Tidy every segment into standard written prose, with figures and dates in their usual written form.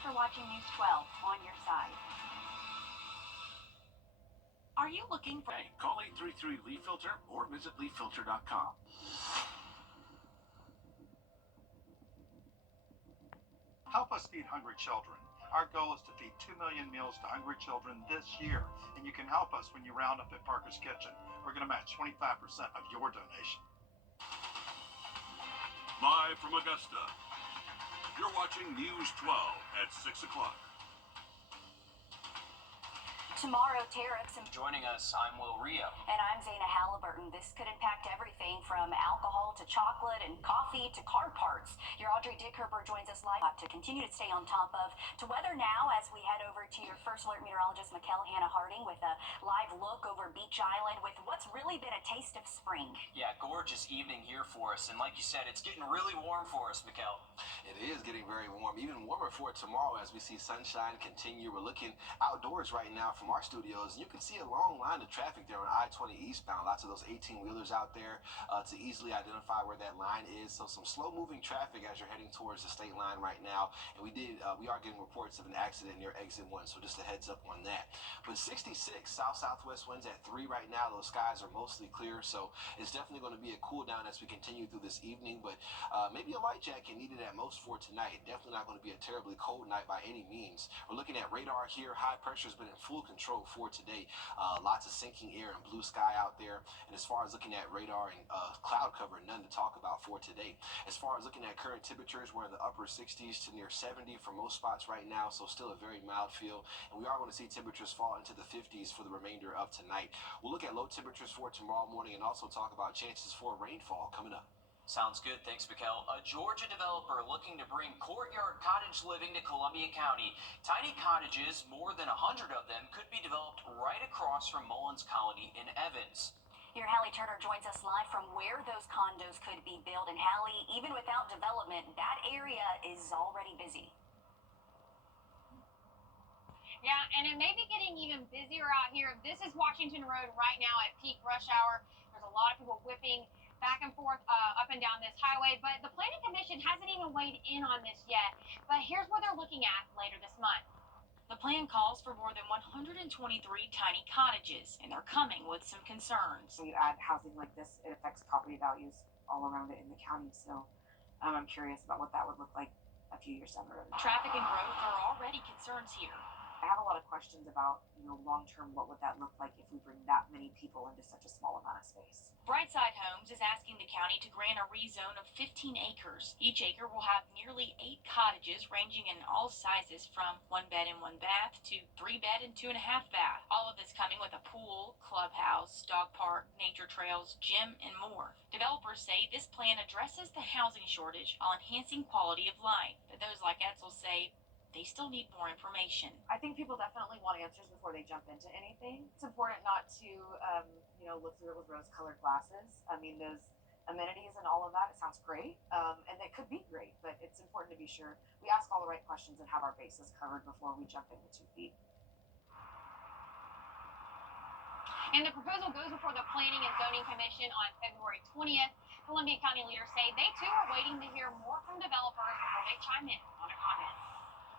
for watching News 12 on your side. Are you looking for... Hey, call 833 Leaf Filter or visit leaffilter.com. Help us feed hungry children. Our goal is to feed 2 million meals to hungry children this year, and you can help us when you round up at Parker's Kitchen. We're going to match 25% of your donation. Live from Augusta, you're watching News 12 at 6 o'clock. Tomorrow, tariffs and... Joining us, I'm Wrdw. And I'm Zaina Halliburton. This could impact everything from alcohol to chocolate and coffee to car parts. Your Audrey Dickerber joins us live to continue to stay on top of to weather now as we head over to your first alert meteorologist, Mikkel Hannah Harding, with a live look over Beach Island with what's really been a taste of spring. Yeah, gorgeous evening here for us. And like you said, it's getting really warm for us, Mikkel. It is getting very warm, even warmer for tomorrow as we see sunshine continue. We're looking outdoors right now from our studios, and you can see a long line of traffic there on I-20 eastbound. Lots of those 18-wheelers out there to easily identify where that line is. So some slow-moving traffic as you're heading towards the state line right now. And we are getting reports of an accident near exit 1, so just a heads up on that. But 66 south-southwest winds at 3 right now. Those skies are mostly clear, so it's definitely going to be a cool down as we continue through this evening. But maybe a light jacket needed at most for tonight. Definitely not going to be a terribly cold night by any means. We're looking at radar here. High pressure has been in full control for today. Lots of sinking air and blue sky out there. And as far as looking at radar and cloud cover, none to talk about for today. As far as looking at current temperatures, we're in the upper 60s to near 70 for most spots right now, so still a very mild feel. And we are going to see temperatures fall into the 50s for the remainder of tonight. We'll look at low temperatures for tomorrow morning and also talk about chances for rainfall coming up. Sounds good. Thanks, Mikkel. A Georgia developer looking to bring courtyard cottage living to Columbia County. Tiny cottages, more than 100 of them, could be developed right across from Mullins Colony in Evans. Your Hallie Turner joins us live from where those condos could be built. And Hallie, even without development, that area is already busy. Yeah, and it may be getting even busier out here. This is Washington Road right now at peak rush hour. There's a lot of people whipping back and forth up and down this highway, but the Planning Commission hasn't even weighed in on this yet. But here's what they're looking at later this month. The plan calls for more than 123 tiny cottages, and they're coming with some concerns. When you add housing like this, it affects property values all around it in the county, so I'm curious about what that would look like a few years down the road. Traffic and growth are already concerns here. I have a lot of questions about, long-term, what would that look like if we bring that many people into such a small amount of space? Brightside Homes is asking the county to grant a rezone of 15 acres. Each acre will have nearly 8 cottages ranging in all sizes from 1 bed and 1 bath to 3 bed and 2.5 bath. All of this coming with a pool, clubhouse, dog park, nature trails, gym, and more. Developers say this plan addresses the housing shortage while enhancing quality of life. But those like Etzel say they still need more information. I think people definitely want answers before they jump into anything. It's important not to, look through it with rose-colored glasses. I mean, those amenities and all of that, it sounds great, and it could be great, but it's important to be sure we ask all the right questions and have our bases covered before we jump into 2 feet. And the proposal goes before the Planning and Zoning Commission on February 20th. Columbia County leaders say they too are waiting to hear more from developers before they chime in on a comment.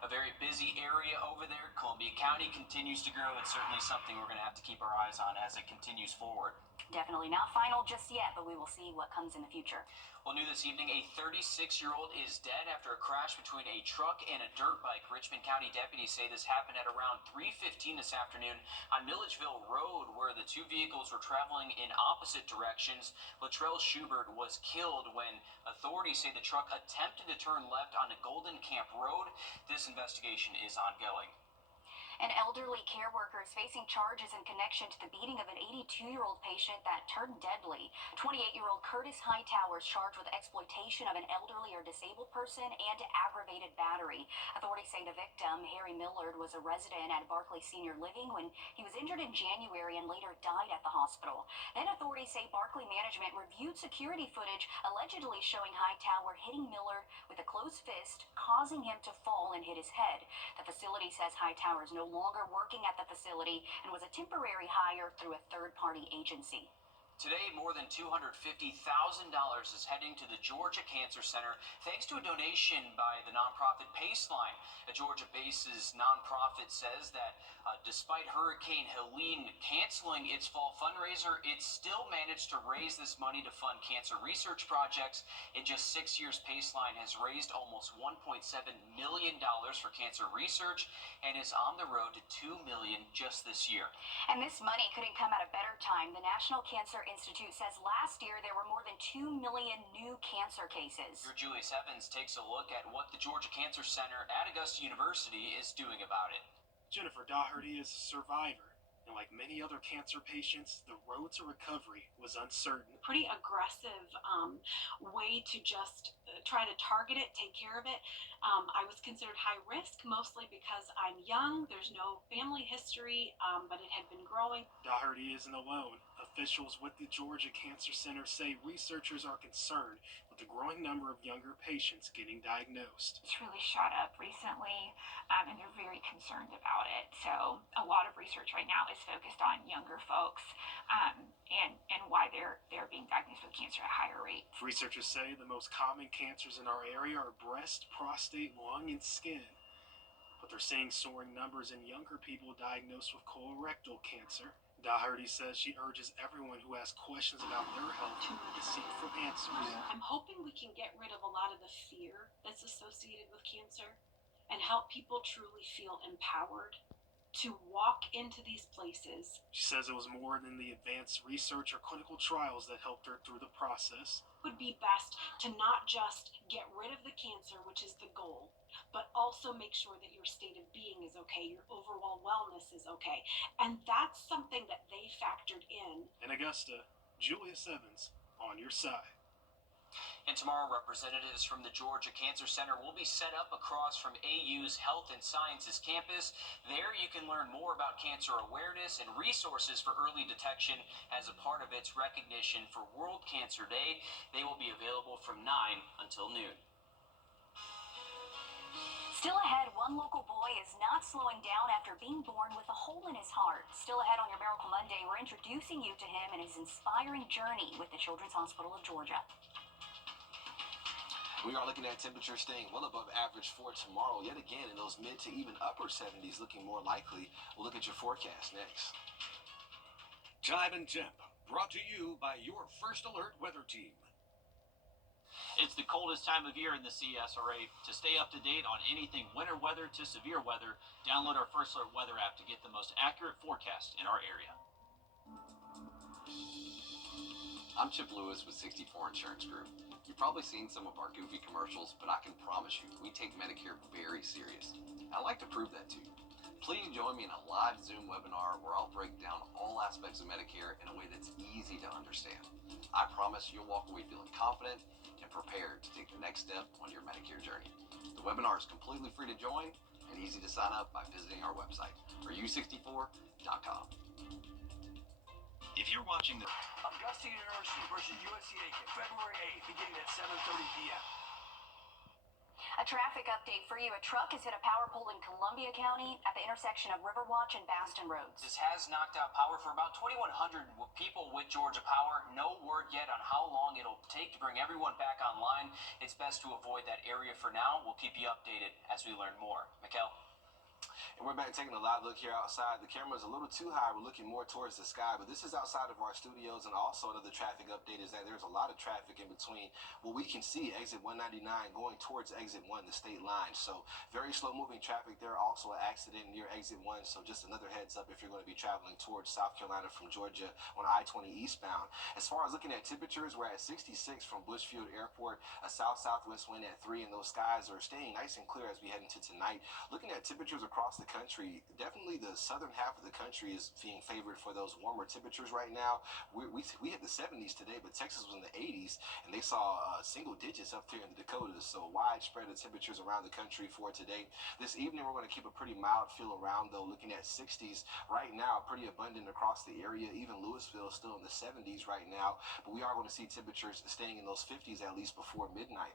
A very busy area over there. Columbia County continues to grow. It's certainly something we're going to have to keep our eyes on as it continues forward. Definitely not final just yet, but we will see what comes in the future. Well, new this evening, a 36-year-old is dead after a crash between a truck and a dirt bike. Richmond County deputies say this happened at around 3:15 this afternoon on Milledgeville Road, where the 2 vehicles were traveling in opposite directions. Latrell Schubert was killed when authorities say the truck attempted to turn left onto Golden Camp Road. This investigation is ongoing. An elderly care worker is facing charges in connection to the beating of an 82-year-old patient that turned deadly. 28-year-old Curtis Hightower is charged with exploitation of an elderly or disabled person and aggravated battery. Authorities say the victim, Harry Millard, was a resident at Barclay Senior Living when he was injured in January and later died at the hospital. Then authorities say Barclay management reviewed security footage allegedly showing Hightower hitting Millard with a closed fist, causing him to fall and hit his head. The facility says Hightower is no longer working at the facility and was a temporary hire through a third-party agency. Today, more than $250,000 is heading to the Georgia Cancer Center thanks to a donation by the nonprofit Paceline. A Georgia-based nonprofit says that despite Hurricane Helene canceling its fall fundraiser, it still managed to raise this money to fund cancer research projects. In just 6 years, Paceline has raised almost $1.7 million for cancer research and is on the road to $2 million just this year. And this money couldn't come at a better time. The National Cancer Institute says last year there were more than 2 million new cancer cases. Your Julius Evans takes a look at what the Georgia Cancer Center at Augusta University is doing about it. Jennifer Doherty is a survivor, and like many other cancer patients, the road to recovery was uncertain. Pretty aggressive way to just try to target it, take care of it. I was considered high risk, mostly because I'm young, there's no family history, but it had been growing. Doherty isn't alone. Officials with the Georgia Cancer Center say researchers are concerned with the growing number of younger patients getting diagnosed. It's really shot up recently, and they're very concerned about it. So a lot of research right now is focused on younger folks and why they're being diagnosed with cancer at higher rates. Researchers say the most common cancers in our area are breast, prostate, lung, and skin. But they're seeing soaring numbers in younger people diagnosed with colorectal cancer. Doherty says she urges everyone who has questions about their health to seek for answers. I'm hoping we can get rid of a lot of the fear that's associated with cancer and help people truly feel empowered to walk into these places. She says it was more than the advanced research or clinical trials that helped her through the process. It would be best to not just get rid of the cancer, which is the goal, but also make sure that your state of being is okay, your overall wellness is okay. And that's something that they factored in. In Augusta, Julius Evans, on your side. And tomorrow, representatives from the Georgia Cancer Center will be set up across from AU's Health and Sciences campus. There you can learn more about cancer awareness and resources for early detection as a part of its recognition for World Cancer Day. They will be available from 9 until noon. Still ahead, one local boy is not slowing down after being born with a hole in his heart. Still ahead on your Miracle Monday, we're introducing you to him and his inspiring journey with the Children's Hospital of Georgia. We are looking at temperatures staying well above average for tomorrow. Yet again, in those mid to even upper 70s looking more likely. We'll look at your forecast next. Time and Temp, brought to you by your First Alert weather team. It's the coldest time of year in the CSRA. To stay up to date on anything winter weather to severe weather, download our First Alert weather app to get the most accurate forecast in our area. I'm Chip Lewis with 64 Insurance Group. You've probably seen some of our goofy commercials, but I can promise you, we take Medicare very serious. I'd like to prove that to you. Please join me in a live Zoom webinar where I'll break down all aspects of Medicare in a way that's easy to understand. I promise you'll walk away feeling confident and prepared to take the next step on your Medicare journey. The webinar is completely free to join and easy to sign up by visiting our website, or u64.com. If you're watching the Augusta University versus USC February 8th, beginning at 7:30 p.m. A traffic update for you. A truck has hit a power pole in Columbia County at the intersection of Riverwatch and Baston Roads. This has knocked out power for about 2,100 people with Georgia Power. No word yet on how long it'll take to bring everyone back online. It's best to avoid that area for now. We'll keep you updated as we learn more. Mikkel. And we're back taking a live look here outside. The camera's a little too high. We're looking more towards the sky, but this is outside of our studios. And also another traffic update is that there's a lot of traffic in between what we can see exit 199 going towards exit 1, the state line. So very slow moving traffic there. Also an accident near exit 1. So just another heads up if you're going to be traveling towards South Carolina from Georgia on I-20 eastbound. As far as looking at temperatures, we're at 66 from Bushfield Airport, a south-southwest wind at 3, and those skies are staying nice and clear as we head into tonight. Looking at temperatures across the country, definitely the southern half of the country is being favored for those warmer temperatures right now. We hit the 70s today, but Texas was in the 80s, and they saw single digits up there in the Dakotas. So widespread of temperatures around the country for today. This evening, we're going to keep a pretty mild feel around, though, looking at 60s right now, pretty abundant across the area. Even Louisville is still in the 70s right now, but we are going to see temperatures staying in those 50s at least before midnight.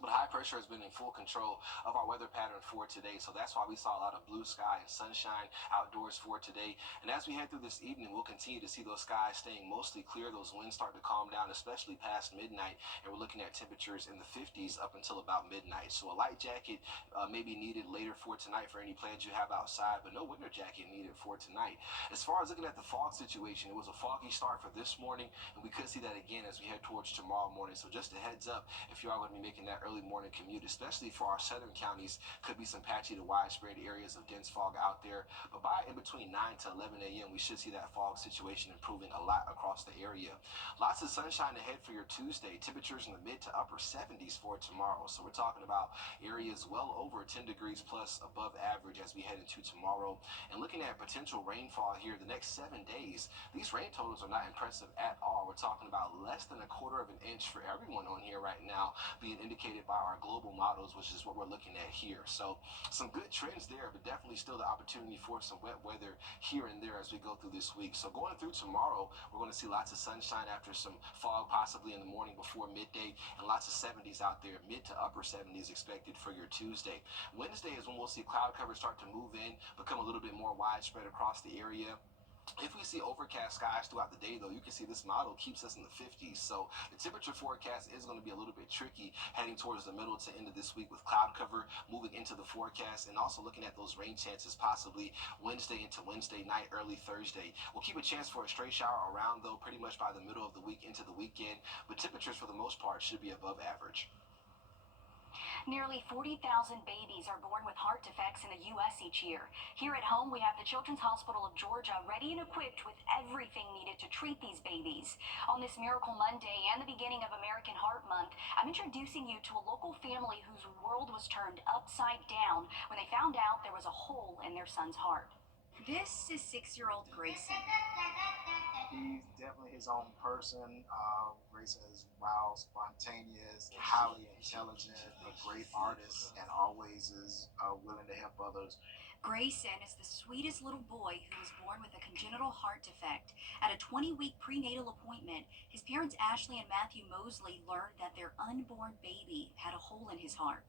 But high pressure has been in full control of our weather pattern for today. So that's why we saw a lot of blue sky and sunshine outdoors for today. And as we head through this evening, we'll continue to see those skies staying mostly clear. Those winds start to calm down, especially past midnight. And we're looking at temperatures in the 50s up until about midnight. So a light jacket may be needed later for tonight for any plans you have outside, but no winter jacket needed for tonight. As far as looking at the fog situation, it was a foggy start for this morning, and we could see that again as we head towards tomorrow morning. So just a heads up, if you are going to be making that early morning commute, especially for our southern counties, could be some patchy to widespread areas of dense fog out there. But by in between 9 to 11 a.m., we should see that fog situation improving a lot across the area. Lots of sunshine ahead for your Tuesday. Temperatures in the mid to upper 70s for tomorrow. So we're talking about areas well over 10 degrees plus above average as we head into tomorrow. And looking at potential rainfall here the next 7 days, these rain totals are not impressive at all. We're talking about less than 1/4 of an inch for everyone on here right now, being indicated by our global models, which is what we're looking at here. So some good trends there, but definitely still the opportunity for some wet weather here and there as we go through this week. So going through tomorrow, we're going to see lots of sunshine after some fog possibly in the morning before midday, and lots of 70s out there, mid to upper 70s expected for your Tuesday. Wednesday is when we'll see cloud cover start to move in, become a little bit more widespread across the area. If we see overcast skies throughout the day, though, you can see this model keeps us in the 50s. So the temperature forecast is going to be a little bit tricky heading towards the middle to end of this week with cloud cover moving into the forecast, and also looking at those rain chances possibly Wednesday into Wednesday night, early Thursday. We'll keep a chance for a stray shower around, though, pretty much by the middle of the week into the weekend, but temperatures for the most part should be above average. Nearly 40,000 babies are born with heart defects in the U.S. each year. Here at home, we have the Children's Hospital of Georgia ready and equipped with everything needed to treat these babies. On this Miracle Monday and the beginning of American Heart Month, I'm introducing you to a local family whose world was turned upside down when they found out there was a hole in their son's heart. This is 6-year-old Grayson. He's definitely his own person. Grayson is wild, spontaneous, highly intelligent, a great artist, and always is willing to help others. Grayson is the sweetest little boy who was born with a congenital heart defect. At a 20-week prenatal appointment, his parents Ashley and Matthew Mosley learned that their unborn baby had a hole in his heart.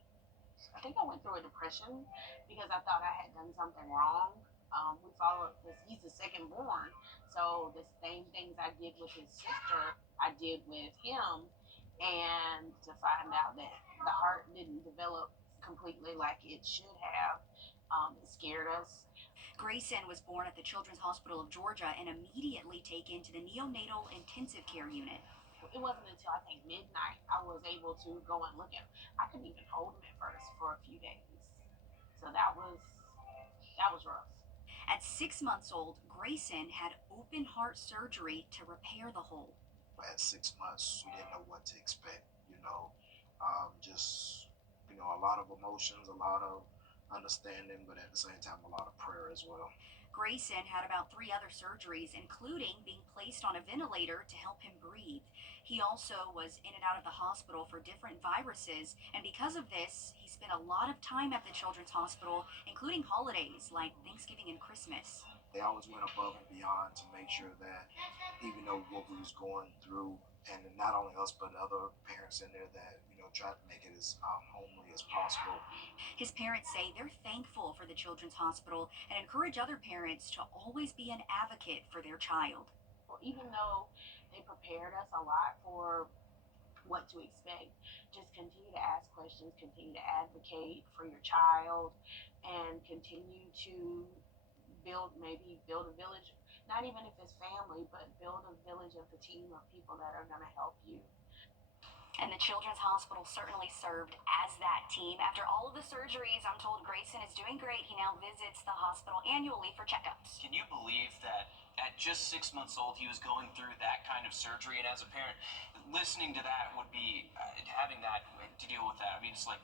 I think I went through a depression because I thought I had done something wrong. We followed this, he's the second born, so the same things I did with his sister, I did with him, and to find out that the heart didn't develop completely like it should have, it scared us. Grayson was born at the Children's Hospital of Georgia and immediately taken to the neonatal intensive care unit. It wasn't until I think midnight I was able to go and look at him. I couldn't even hold him at first for a few days, so that was rough. At 6 months old, Grayson had open heart surgery to repair the hole. At 6 months, we didn't know what to expect, a lot of emotions, a lot of understanding, but at the same time, a lot of prayer as well. Grayson had about 3 other surgeries, including being placed on a ventilator to help him breathe. He also was in and out of the hospital for different viruses, and because of this, he spent a lot of time at the Children's Hospital, including holidays like Thanksgiving and Christmas. They always went above and beyond to make sure that even though what we was going through, and not only us but other parents in there that tried to make it as homely as possible. His parents say they're thankful for the Children's Hospital and encourage other parents to always be an advocate for their child. Even though they prepared us a lot for what to expect, just continue to ask questions, continue to advocate for your child, and continue to build a village, not even if it's family, but build a village of a team of people that are going to help you. And the Children's Hospital certainly served as that team. After all of the surgeries, I'm told Grayson is doing great. He now visits the hospital annually for checkups. Can you believe that at just 6 months old, he was going through that kind of surgery? And as a parent, listening to that would be, having that, to deal with that, I mean, it's like,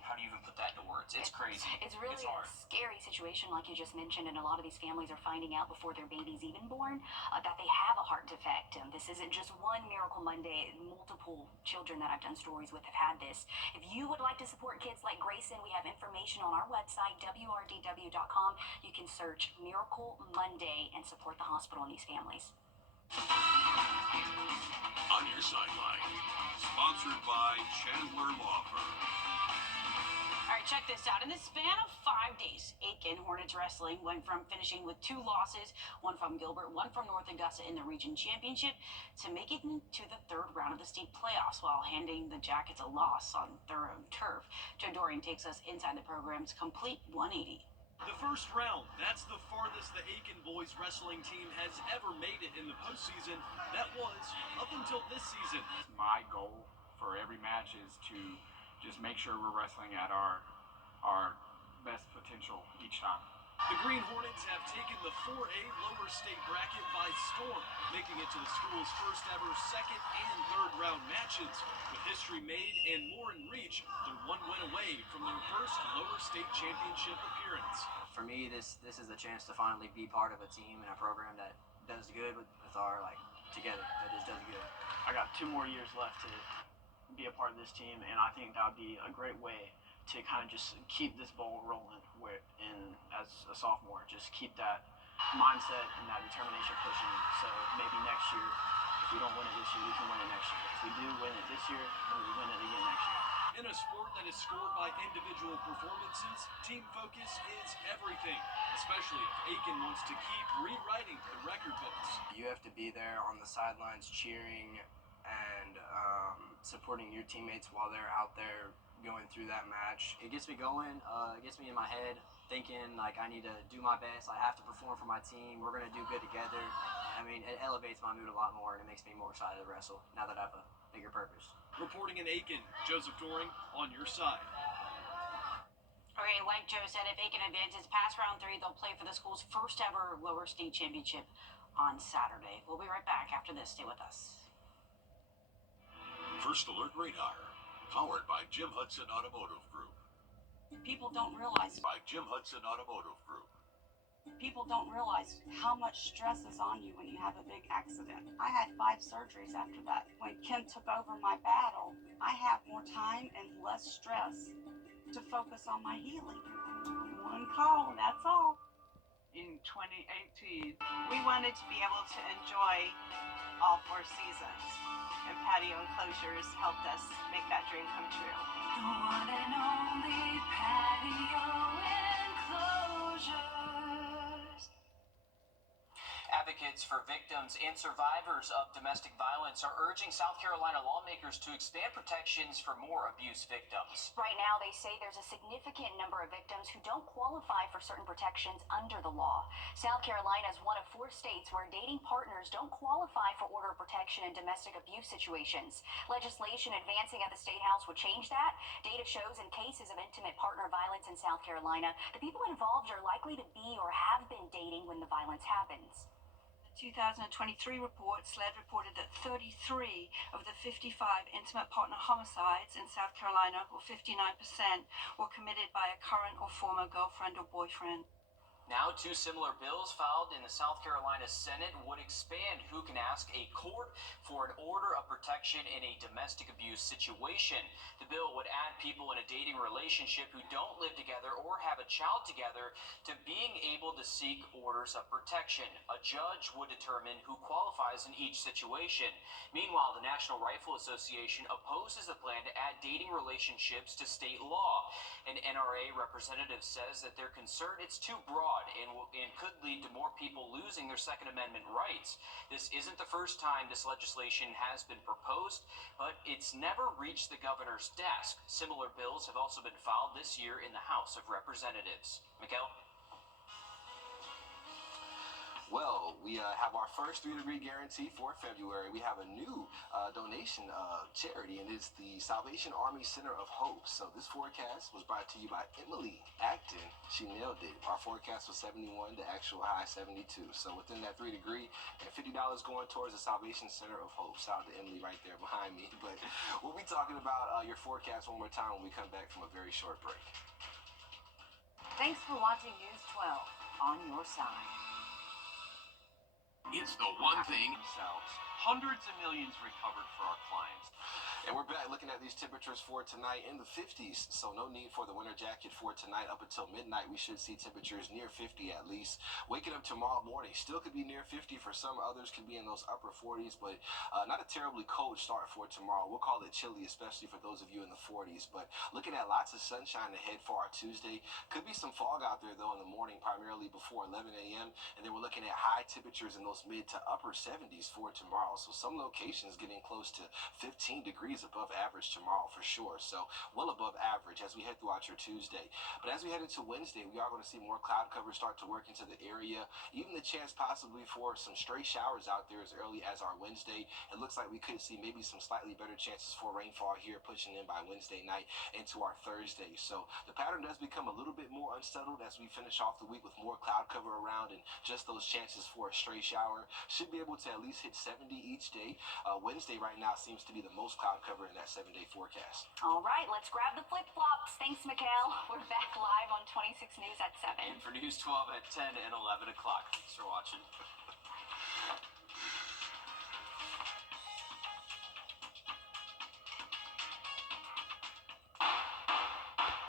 how do you even put that into words? It's crazy. It's really a scary situation, like you just mentioned, and a lot of these families are finding out before their baby's even born that they have a heart defect. This isn't just one Miracle Monday. Multiple children that I've done stories with have had this. If you would like to support kids like Grayson, we have information on our website, wrdw.com. You can search Miracle Monday and support the hospital and these families. On Your Sideline. Sponsored by Chandler Law Firm. All right, check this out. In the span of 5 days, Aiken Hornets Wrestling went from finishing with 2 losses, one from Gilbert, one from North Augusta in the region championship, to make it into the 3rd round of the state playoffs while handing the Jackets a loss on their own turf. Joe Dorian takes us inside the program's complete 180. The first round, that's the farthest the Aiken boys wrestling team has ever made it in the postseason. That was up until this season. My goal for every match is to just make sure we're wrestling at our best potential each time. The Green Hornets have taken the 4A lower state bracket by storm, making it to the school's first ever 2nd and 3rd round matches. With history made and more in reach, they're 1 win away from their first lower state championship appearance. For me, this is a chance to finally be part of a team and a program that does good with our together. That just does good. I got 2 more years left to be a part of this team, and I think that would be a great way to kind of just keep this ball rolling as a sophomore. Just keep that mindset and that determination pushing. So maybe next year, if we don't win it this year, we can win it next year. If we do win it this year, then we win it again next year. In a sport that is scored by individual performances, team focus is everything, especially if Aiken wants to keep rewriting the record books. You have to be there on the sidelines cheering and supporting your teammates while they're out there going through that match. It gets me going, it gets me in my head thinking I need to do my best, I have to perform for my team, we're going to do good together. I mean, it elevates my mood a lot more and it makes me more excited to wrestle now that I have a bigger purpose. Reporting in Aiken, Joseph Doring, On Your Side. Okay, like Joe said, if Aiken advances past round 3, they'll play for the school's first ever lower state championship on Saturday. We'll be right back after this. Stay with us. First Alert Radar. Powered by Jim Hudson Automotive Group. People don't realize By Jim Hudson Automotive Group. people don't realize how much stress is on you when you have a big accident. I had 5 surgeries after that. When Ken took over my battle, I have more time and less stress to focus on my healing. One call, that's all. In 2018, we wanted to be able to enjoy all 4 seasons, and patio enclosures helped us make that dream come true. The one and only patio enclosures. Advocates for victims and survivors of domestic violence are urging South Carolina lawmakers to expand protections for more abuse victims. Right now, they say there's a significant number of victims who don't qualify for certain protections under the law. South Carolina is one of 4 states where dating partners don't qualify for order of protection in domestic abuse situations. Legislation advancing at the State House would change that. Data shows in cases of intimate partner violence in South Carolina, the people involved are likely to be or have been dating when the violence happens. 2023 report, SLED reported that 33 of the 55 intimate partner homicides in South Carolina, or 59%, were committed by a current or former girlfriend or boyfriend. Now, 2 similar bills filed in the South Carolina Senate would expand who can ask a court for an order of protection in a domestic abuse situation. The bill would add people in a dating relationship who don't live together or have a child together to being able to seek orders of protection. A judge would determine who qualifies in each situation. Meanwhile, the National Rifle Association opposes the plan to add dating relationships to state law. An NRA representative says that they're concerned it's too broad and could lead to more people losing their Second Amendment rights. This isn't the first time this legislation has been proposed, but it's never reached the governor's desk. Similar bills have also been filed this year in the House of Representatives. Mikkel? Well, we have our first 3-degree guarantee for February. We have a new donation charity, and it's the Salvation Army Center of Hope. So this forecast was brought to you by Emily Acton. She nailed it. Our forecast was 71, the actual high 72. So within that 3-degree, and $50 going towards the Salvation Center of Hope. Shout out to Emily right there behind me. But we'll be talking about your forecast one more time when we come back from a very short break. Thanks for watching News 12 on your side. It's the one thing. Themselves hundreds of millions recovered for our clients. And we're back looking at these temperatures for tonight in the 50s, so no need for the winter jacket for tonight. Up until midnight, we should see temperatures near 50 at least. Waking up tomorrow morning, still could be near 50 for some, others could be in those upper 40s, but not a terribly cold start for tomorrow. We'll call it chilly, especially for those of you in the 40s, but looking at lots of sunshine ahead for our Tuesday. Could be some fog out there, though, in the morning, primarily before 11 a.m., and then we're looking at high temperatures in those mid to upper 70s for tomorrow, so some locations getting close to 15 degrees above average tomorrow for sure, so well above average as we head throughout your Tuesday. But as we head into Wednesday, we are going to see more cloud cover start to work into the area, even the chance possibly for some stray showers out there as early as our Wednesday. It looks like we could see maybe some slightly better chances for rainfall here pushing in by Wednesday night into our Thursday, so the pattern does become a little bit more unsettled as we finish off the week with more cloud cover around, and just those chances for a stray shower should be able to at least hit 70 each day. Wednesday right now seems to be the most cloud cover in that 7-day forecast. All right, let's grab the flip-flops. Thanks, Mikhail. We're back live on 26 News at 7. And for News 12 at 10 and 11 o'clock. Thanks for watching.